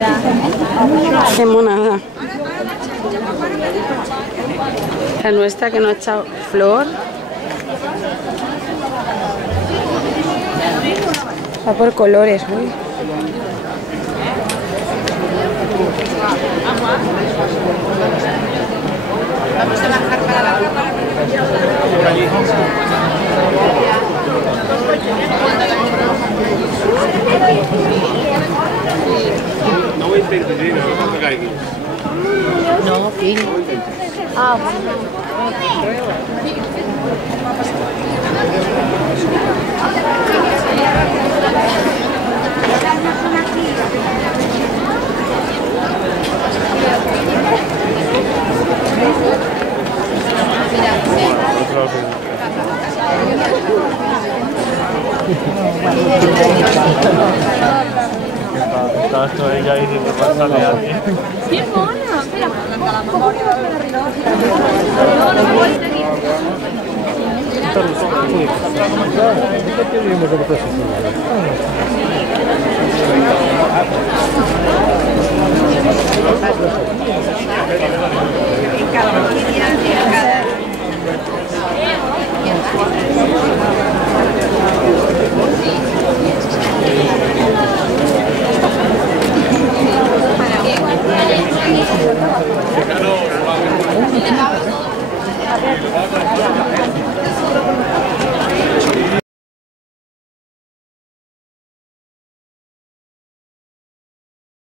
Qué monada. La nuestra que no ha echado flor. Va por colores, uy. Vamos a bajar para la cámara. No ho intenti, Gina, no te caiguis. No, fill. Ah, bueno. Estabas tú ahí ya diciendo pasarle a alguien. ¡Qué mona! Mira, No,